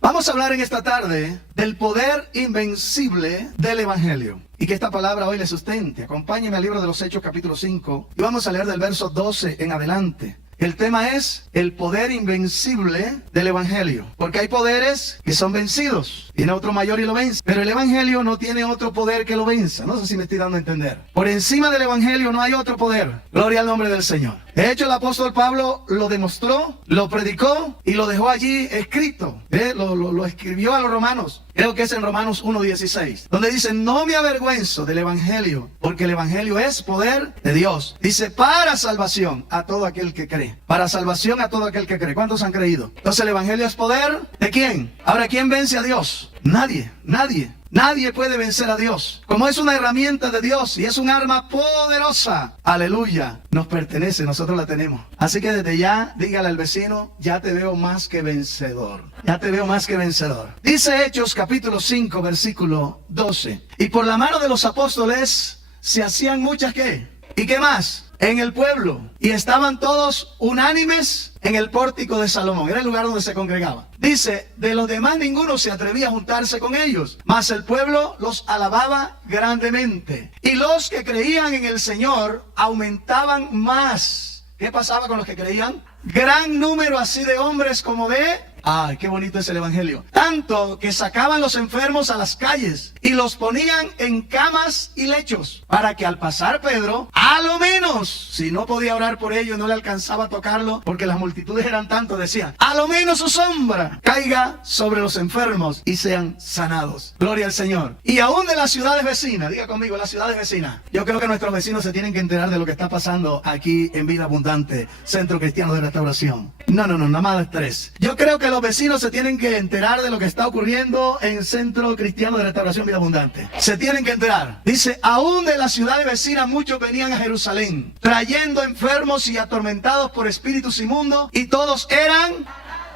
Vamos a hablar en esta tarde del poder invencible del Evangelio. Y que esta palabra hoy le sustente. Acompáñeme al libro de los Hechos capítulo 5 y vamos a leer del verso 12 en adelante. El tema es el poder invencible del Evangelio. Porque hay poderes que son vencidos. Viene otro mayor y lo vence. Pero el Evangelio no tiene otro poder que lo venza. No sé si me estoy dando a entender. Por encima del Evangelio no hay otro poder. Gloria al nombre del Señor. De hecho, el apóstol Pablo lo demostró, lo predicó y lo dejó allí escrito. Lo escribió a los romanos. Creo que es en Romanos 1:16. Donde dice, no me avergüenzo del Evangelio. Porque el Evangelio es poder de Dios. Dice, para salvación a todo aquel que cree. Para salvación a todo aquel que cree. ¿Cuántos han creído? Entonces el Evangelio es poder ¿de quién? Ahora, ¿quién vence a Dios? Nadie, nadie. Nadie puede vencer a Dios. Como es una herramienta de Dios y es un arma poderosa, aleluya, nos pertenece, nosotros la tenemos. Así que desde ya, dígale al vecino, ya te veo más que vencedor. Ya te veo más que vencedor. Dice Hechos capítulo 5, versículo 12. Y por la mano de los apóstoles se hacían muchas ¿qué? ¿Y qué más? En el pueblo. Y estaban todos unánimes en el pórtico de Salomón. Era el lugar donde se congregaba. Dice, de los demás ninguno se atrevía a juntarse con ellos. Mas el pueblo los alababa grandemente. Y los que creían en el Señor aumentaban más. ¿Qué pasaba con los que creían? Gran número así de hombres como de... ¡Ay, qué bonito es el Evangelio! Tanto que sacaban los enfermos a las calles y los ponían en camas y lechos, para que al pasar Pedro, a lo menos, si no podía orar por ellos, no le alcanzaba a tocarlo, porque las multitudes eran tanto, decía, a lo menos su sombra caiga sobre los enfermos y sean sanados. Gloria al Señor. Y aún de las ciudades vecinas, diga conmigo, las ciudades vecinas. Yo creo que nuestros vecinos se tienen que enterar de lo que está pasando aquí en Vida Abundante, Centro Cristiano de Restauración. No, nada más de estrés. Yo creo que los vecinos se tienen que enterar de lo que está ocurriendo en Centro Cristiano de Restauración Vida Abundante. Se tienen que enterar. Dice, aún de las ciudades vecinas muchos venían a Jerusalén, trayendo enfermos y atormentados por espíritus inmundos, y todos eran,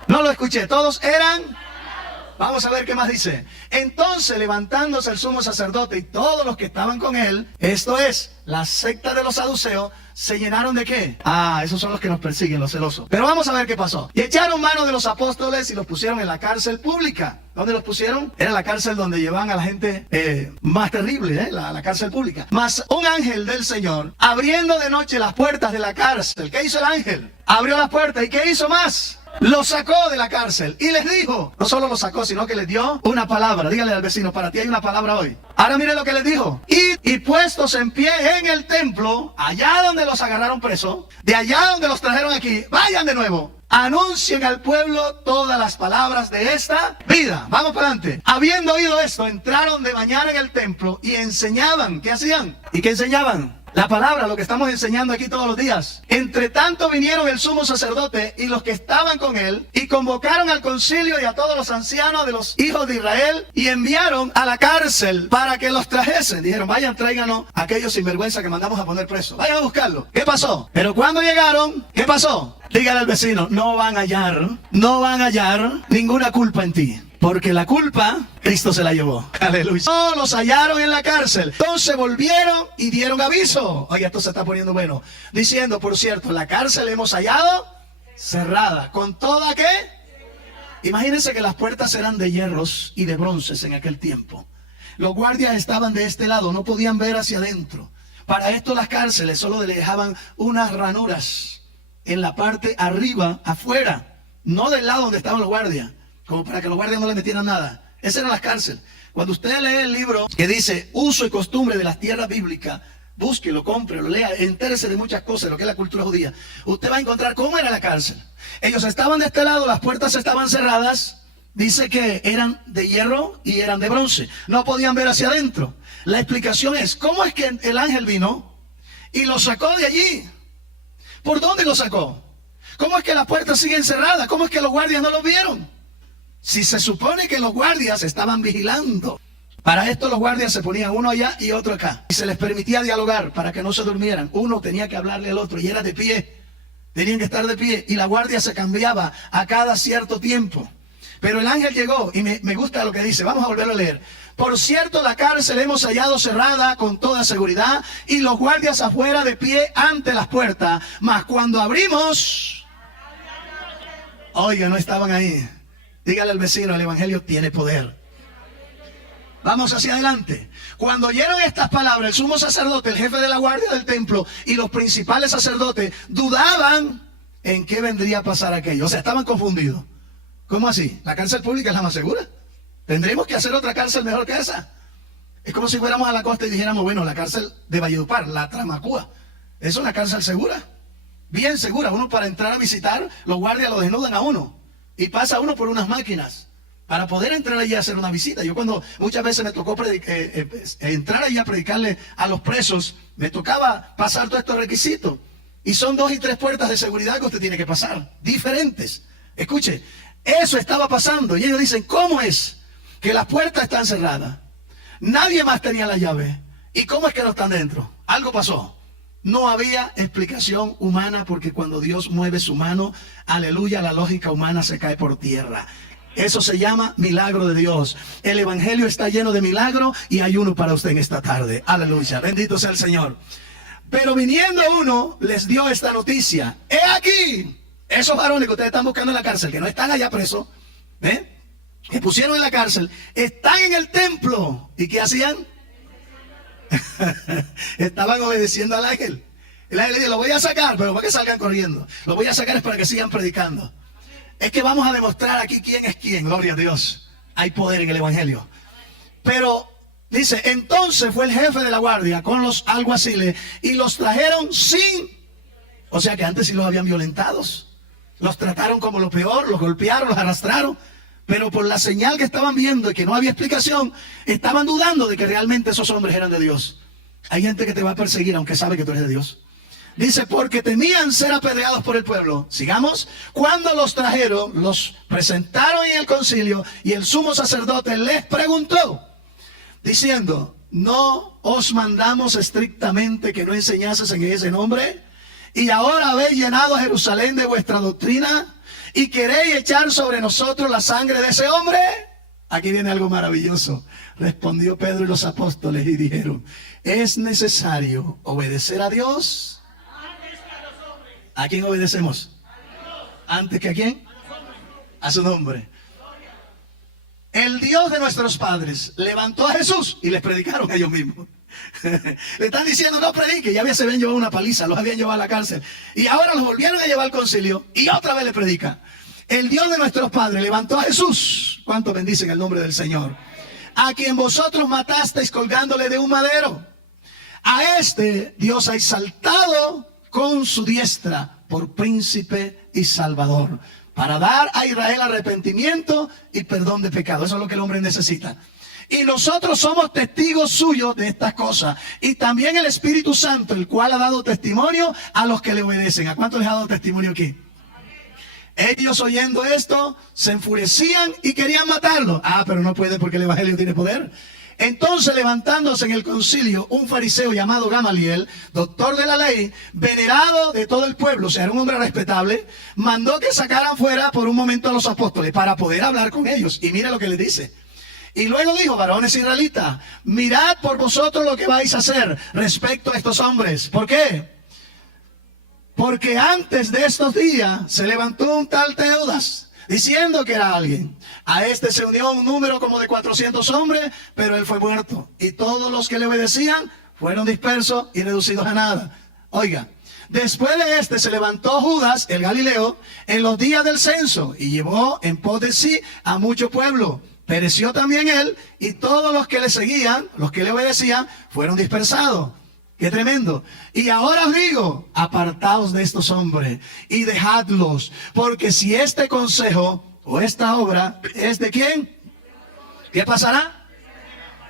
no lo escuché, todos eran... Vamos a ver qué más dice. Entonces, levantándose el sumo sacerdote y todos los que estaban con él, esto es, la secta de los saduceos, ¿se llenaron de qué? Esos son los que nos persiguen, los celosos. Pero vamos a ver qué pasó. Y echaron mano de los apóstoles y los pusieron en la cárcel pública. ¿Dónde los pusieron? Era la cárcel donde llevaban a la gente más terrible, la cárcel pública. Mas un ángel del Señor, abriendo de noche las puertas de la cárcel. ¿Qué hizo el ángel? Abrió las puertas. ¿Y qué hizo más? Lo sacó de la cárcel y les dijo, no solo lo sacó, sino que les dio una palabra. Dígale al vecino, para ti hay una palabra hoy. Ahora mire lo que les dijo. Y puestos en pie en el templo, allá donde los agarraron presos, de allá donde los trajeron aquí, vayan de nuevo. Anuncien al pueblo todas las palabras de esta vida. Vamos para adelante. Habiendo oído esto, entraron de mañana en el templo y enseñaban. ¿Qué hacían? ¿Y qué enseñaban? La palabra, lo que estamos enseñando aquí todos los días. Entre tanto vinieron el sumo sacerdote y los que estaban con él y convocaron al concilio y a todos los ancianos de los hijos de Israel y enviaron a la cárcel para que los trajesen. Dijeron, vayan, tráiganos a aquellos sinvergüenza que mandamos a poner presos. Vayan a buscarlo. ¿Qué pasó? Pero cuando llegaron, ¿qué pasó? Dígale al vecino, no van a hallar ninguna culpa en ti. Porque la culpa, Cristo se la llevó. Aleluya. No, los hallaron en la cárcel. Entonces volvieron y dieron aviso. Oye, esto se está poniendo bueno. Diciendo, por cierto, la cárcel hemos hallado cerrada. ¿Con toda qué? Imagínense que las puertas eran de hierros y de bronces en aquel tiempo. Los guardias estaban de este lado, no podían ver hacia adentro. Para esto las cárceles solo le dejaban unas ranuras en la parte arriba, afuera. No del lado donde estaban los guardias. Como para que los guardias no le metieran nada. Esa era la cárcel. Cuando usted lee el libro que dice uso y costumbre de las tierras bíblicas, búsquelo, cómprelo, lea, entérese de muchas cosas, de lo que es la cultura judía. Usted va a encontrar cómo era la cárcel. Ellos estaban de este lado, las puertas estaban cerradas. Dice que eran de hierro y eran de bronce. No podían ver hacia adentro. La explicación es, ¿cómo es que el ángel vino y los sacó de allí? ¿Por dónde los sacó? ¿Cómo es que las puertas siguen cerradas? ¿Cómo es que los guardias no los vieron? Si se supone que los guardias estaban vigilando. Para esto los guardias se ponían uno allá y otro acá. Y se les permitía dialogar para que no se durmieran. Uno tenía que hablarle al otro y era de pie. Tenían que estar de pie. Y la guardia se cambiaba a cada cierto tiempo. Pero el ángel llegó y me gusta lo que dice. Vamos a volverlo a leer. Por cierto, la cárcel hemos hallado cerrada con toda seguridad y los guardias afuera de pie ante las puertas. Mas cuando abrimos... Oiga, no estaban ahí. Dígale al vecino, el evangelio tiene poder. Vamos hacia adelante. Cuando oyeron estas palabras, el sumo sacerdote, el jefe de la guardia del templo y los principales sacerdotes dudaban en qué vendría a pasar aquello. O sea, estaban confundidos. ¿Cómo así? La cárcel pública es la más segura. Tendremos que hacer otra cárcel mejor que esa. Es como si fuéramos a la costa y dijéramos, bueno, la cárcel de Valledupar, la Tramacúa, es una cárcel segura. Bien segura. Uno para entrar a visitar, los guardias lo desnudan a uno. Y pasa uno por unas máquinas para poder entrar allí a hacer una visita. Yo cuando muchas veces me tocó entrar allí a predicarle a los presos, me tocaba pasar todos estos requisitos. Y son 2 y 3 puertas de seguridad que usted tiene que pasar, diferentes. Escuche, eso estaba pasando. Y ellos dicen, ¿cómo es que las puertas están cerradas? Nadie más tenía la llave. ¿Y cómo es que no están dentro? Algo pasó. No había explicación humana, porque cuando Dios mueve su mano, aleluya, la lógica humana se cae por tierra. Eso se llama milagro de Dios. El evangelio está lleno de milagro y hay uno para usted en esta tarde. Aleluya, bendito sea el Señor. Pero viniendo uno, les dio esta noticia. He aquí, esos varones que ustedes están buscando en la cárcel, que no están allá presos, que pusieron en la cárcel, están en el templo. ¿Y qué hacían? Estaban obedeciendo al ángel. El ángel le dijo, lo voy a sacar, pero para que salgan corriendo. Lo voy a sacar es para que sigan predicando. Es que vamos a demostrar aquí quién es quién. Gloria a Dios. Hay poder en el evangelio. Pero dice, entonces fue el jefe de la guardia con los alguaciles y los trajeron sin... O sea que antes sí los habían violentados. Los trataron como lo peor, los golpearon, los arrastraron. Pero por la señal que estaban viendo y que no había explicación, estaban dudando de que realmente esos hombres eran de Dios. Hay gente que te va a perseguir aunque sabe que tú eres de Dios. Dice, porque temían ser apedreados por el pueblo. Sigamos. Cuando los trajeron, los presentaron en el concilio y el sumo sacerdote les preguntó, diciendo, ¿no os mandamos estrictamente que no enseñases en ese nombre? Y ahora habéis llenado a Jerusalén de vuestra doctrina y queréis echar sobre nosotros la sangre de ese hombre. Aquí viene algo maravilloso. Respondió Pedro y los apóstoles y dijeron, es necesario obedecer a Dios. ¿A quién obedecemos? ¿Antes que a quién? A su nombre. El Dios de nuestros padres levantó a Jesús y les predicaron ellos mismos. Le están diciendo, no predique. Ya se habían llevado una paliza, los habían llevado a la cárcel. Y ahora los volvieron a llevar al concilio y otra vez le predica. El Dios de nuestros padres levantó a Jesús. ¿Cuánto bendicen el nombre del Señor? A quien vosotros matasteis colgándole de un madero. A este Dios ha exaltado con su diestra por príncipe y salvador, para dar a Israel arrepentimiento y perdón de pecado. Eso es lo que el hombre necesita. Y nosotros somos testigos suyos de estas cosas. Y también el Espíritu Santo, el cual ha dado testimonio a los que le obedecen. ¿A cuántos les ha dado testimonio aquí? Ellos oyendo esto se enfurecían y querían matarlo. Ah, pero no puede porque el evangelio tiene poder. Entonces, levantándose en el concilio un fariseo llamado Gamaliel, doctor de la ley, venerado de todo el pueblo, o sea, era un hombre respetable, mandó que sacaran fuera por un momento a los apóstoles para poder hablar con ellos. Y mira lo que les dice. Y luego dijo, varones israelitas, mirad por vosotros lo que vais a hacer respecto a estos hombres. ¿Por qué? Porque antes de estos días se levantó un tal Teudas, diciendo que era alguien. A este se unió un número como de 400 hombres, pero él fue muerto. Y todos los que le obedecían fueron dispersos y reducidos a nada. Oiga, después de este se levantó Judas, el Galileo, en los días del censo y llevó en pos de sí a mucho pueblo. Pereció también él y todos los que le seguían, los que le obedecían, fueron dispersados. ¡Qué tremendo! Y ahora os digo, apartaos de estos hombres y dejadlos, porque si este consejo o esta obra es de quién, ¿qué pasará?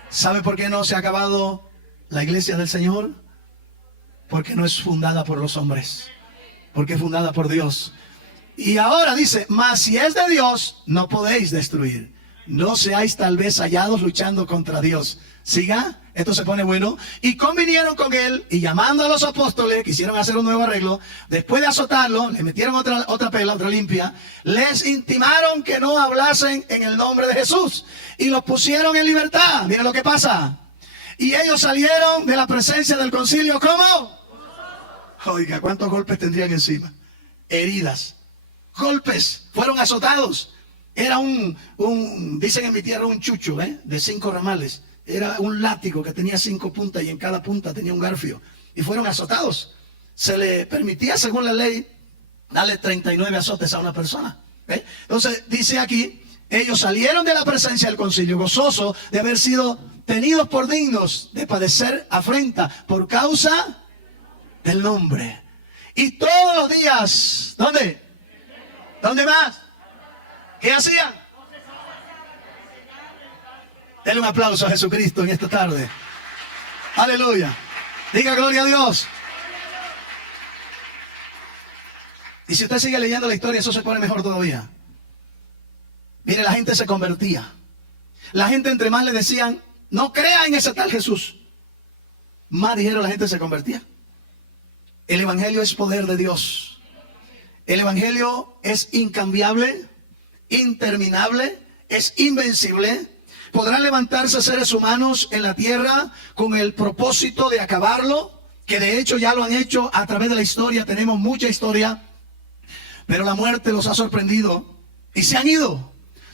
¿Sabe por qué no se ha acabado la iglesia del Señor? Porque no es fundada por los hombres, porque es fundada por Dios. Y ahora dice, mas si es de Dios, no podéis destruir. No seáis tal vez hallados luchando contra Dios. Siga. Esto se pone bueno. Y convinieron con él y llamando a los apóstoles, quisieron hacer un nuevo arreglo. Después de azotarlo, le metieron otra pela, otra limpia. Les intimaron que no hablasen en el nombre de Jesús. Y los pusieron en libertad. Miren lo que pasa. Y ellos salieron de la presencia del concilio. ¿Cómo? Oiga, ¿cuántos golpes tendrían encima? Heridas. Golpes. Fueron azotados. Era dicen en mi tierra, un chucho, de 5 ramales. Era un látigo que tenía 5 puntas y en cada punta tenía un garfio. Y fueron azotados. Se le permitía, según la ley, darle 39 azotes a una persona. Entonces, dice aquí, ellos salieron de la presencia del concilio gozosos de haber sido tenidos por dignos de padecer afrenta por causa del nombre. Y todos los días, ¿dónde? ¿Dónde más? ¿Qué hacían? Denle un aplauso a Jesucristo en esta tarde. Aleluya. Diga gloria a Dios. Y si usted sigue leyendo la historia, eso se pone mejor todavía. Mire, la gente se convertía. La gente, entre más le decían, no crea en ese tal Jesús, más dijeron, la gente se convertía. El evangelio es poder de Dios. El evangelio es incambiable, interminable, es invencible. Podrán levantarse seres humanos en la tierra con el propósito de acabarlo, que de hecho ya lo han hecho a través de la historia. Tenemos mucha historia, pero la muerte los ha sorprendido y se han ido.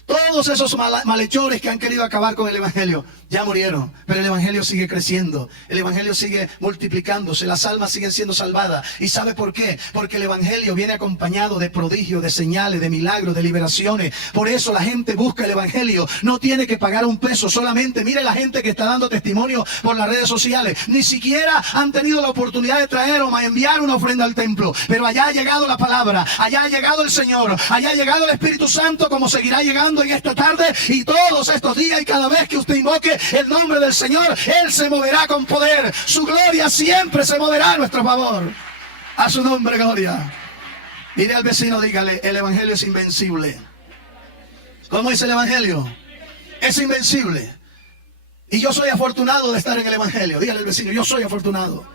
Todos esos malhechores que han querido acabar con el evangelio ya murieron, pero el evangelio sigue creciendo, el evangelio sigue multiplicándose, las almas siguen siendo salvadas. ¿Y sabe por qué? Porque el evangelio viene acompañado de prodigios, de señales, de milagros, de liberaciones. Por eso la gente busca el evangelio, no tiene que pagar un peso solamente. Mire la gente que está dando testimonio por las redes sociales, ni siquiera han tenido la oportunidad de traer o enviar una ofrenda al templo, pero allá ha llegado la palabra, allá ha llegado el Señor, allá ha llegado el Espíritu Santo, como seguirá llegando en esta tarde y todos estos días. Y cada vez que usted invoque el nombre del Señor, Él se moverá con poder. Su gloria siempre se moverá a nuestro favor. A su nombre, gloria. Mire al vecino, dígale, el evangelio es invencible. ¿Cómo es el evangelio? Es invencible. Y yo soy afortunado de estar en el evangelio. Dígale al vecino, yo soy afortunado.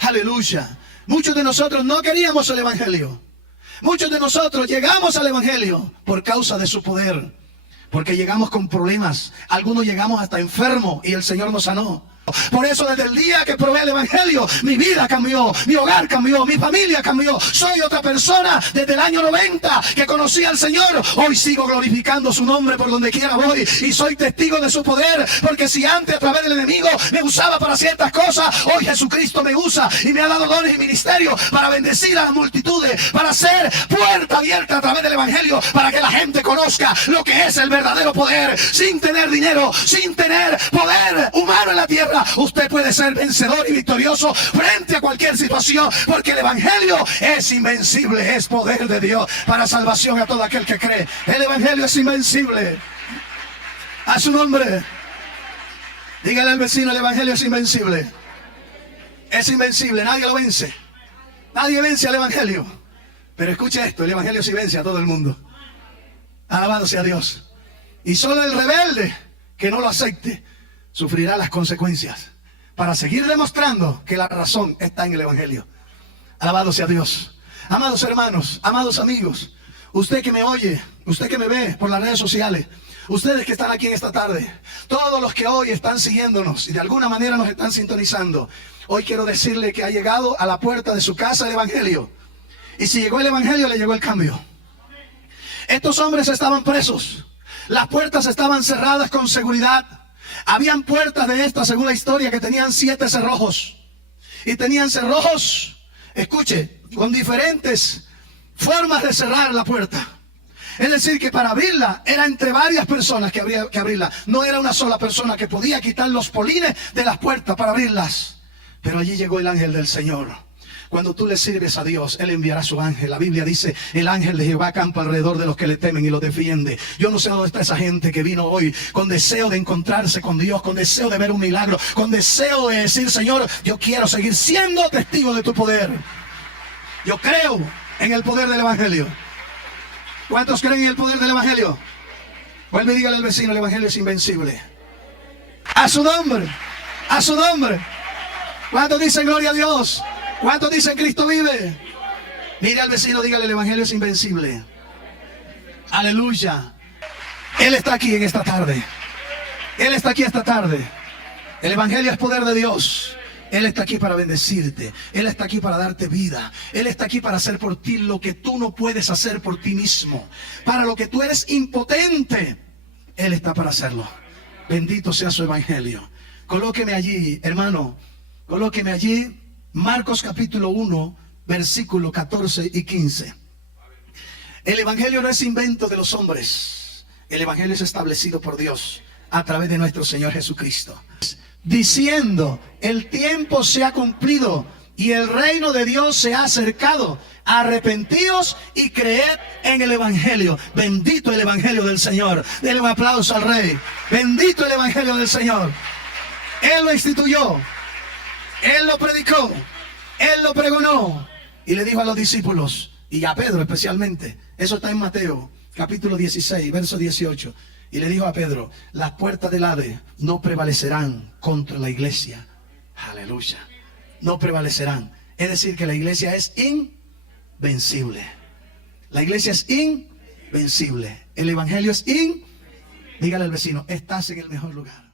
Aleluya. Muchos de nosotros no queríamos el evangelio. Muchos de nosotros llegamos al evangelio por causa de su poder, porque llegamos con problemas. Algunos llegamos hasta enfermos y el Señor nos sanó. Por eso desde el día que probé el evangelio, mi vida cambió, mi hogar cambió, mi familia cambió. Soy otra persona desde el año 90 que conocí al Señor. Hoy sigo glorificando su nombre por donde quiera voy y soy testigo de su poder, porque si antes a través del enemigo me usaba para ciertas cosas, hoy Jesucristo me usa y me ha dado dones y ministerios para bendecir a las multitudes, para ser puerta abierta a través del evangelio, para que la gente conozca lo que es el verdadero poder. Sin tener dinero, sin tener poder humano en la tierra, usted puede ser vencedor y victorioso frente a cualquier situación, porque el evangelio es invencible, es poder de Dios para salvación a todo aquel que cree. El evangelio es invencible. A su nombre. Dígale al vecino, el evangelio es invencible. Es invencible, nadie lo vence. Nadie vence al evangelio. Pero escuche esto, el evangelio sí vence a todo el mundo. Alabado sea Dios. Y solo el rebelde que no lo acepte sufrirá las consecuencias para seguir demostrando que la razón está en el evangelio. Alabado sea Dios. Amados hermanos, amados amigos, usted que me oye, usted que me ve por las redes sociales, ustedes que están aquí en esta tarde, todos los que hoy están siguiéndonos y de alguna manera nos están sintonizando, hoy quiero decirle que ha llegado a la puerta de su casa el evangelio. Y si llegó el evangelio, le llegó el cambio. Estos hombres estaban presos, las puertas estaban cerradas con seguridad. Habían puertas de estas, según la historia, que tenían 7 cerrojos. Y tenían cerrojos, escuche, con diferentes formas de cerrar la puerta. Es decir, que para abrirla era entre varias personas que habría que abrirla. No era una sola persona que podía quitar los polines de las puertas para abrirlas. Pero allí llegó el ángel del Señor. Cuando tú le sirves a Dios, Él enviará su ángel. La Biblia dice, el ángel de Jehová acampa alrededor de los que le temen y los defiende. Yo no sé dónde está esa gente que vino hoy con deseo de encontrarse con Dios, con deseo de ver un milagro, con deseo de decir, Señor, yo quiero seguir siendo testigo de tu poder. Yo creo en el poder del evangelio. ¿Cuántos creen en el poder del evangelio? Vuelve y dígale al vecino, el evangelio es invencible. A su nombre, a su nombre. ¿Cuántos dicen gloria a Dios? ¿Cuántos dicen Cristo vive? Mire al vecino, dígale, el evangelio es invencible. Aleluya. Él está aquí en esta tarde. Él está aquí esta tarde. El evangelio es poder de Dios. Él está aquí para bendecirte. Él está aquí para darte vida. Él está aquí para hacer por ti lo que tú no puedes hacer por ti mismo. Para lo que tú eres impotente, Él está para hacerlo. Bendito sea su evangelio. Colóqueme allí, hermano. Colóqueme allí, Marcos capítulo 1, versículo 14 y 15. El evangelio no es invento de los hombres. El evangelio es establecido por Dios a través de nuestro Señor Jesucristo, diciendo: el tiempo se ha cumplido y el reino de Dios se ha acercado. Arrepentíos y creed en el evangelio. Bendito el evangelio del Señor. Denle un aplauso al Rey. Bendito el evangelio del Señor. Él lo instituyó, Él lo predicó, Él lo pregonó y le dijo a los discípulos, y a Pedro especialmente. Eso está en Mateo capítulo 16, verso 18. Y le dijo a Pedro: las puertas del Hades no prevalecerán contra la iglesia. Aleluya. No prevalecerán. Es decir, que la iglesia es invencible. La iglesia es invencible. El evangelio es dígale al vecino: estás en el mejor lugar.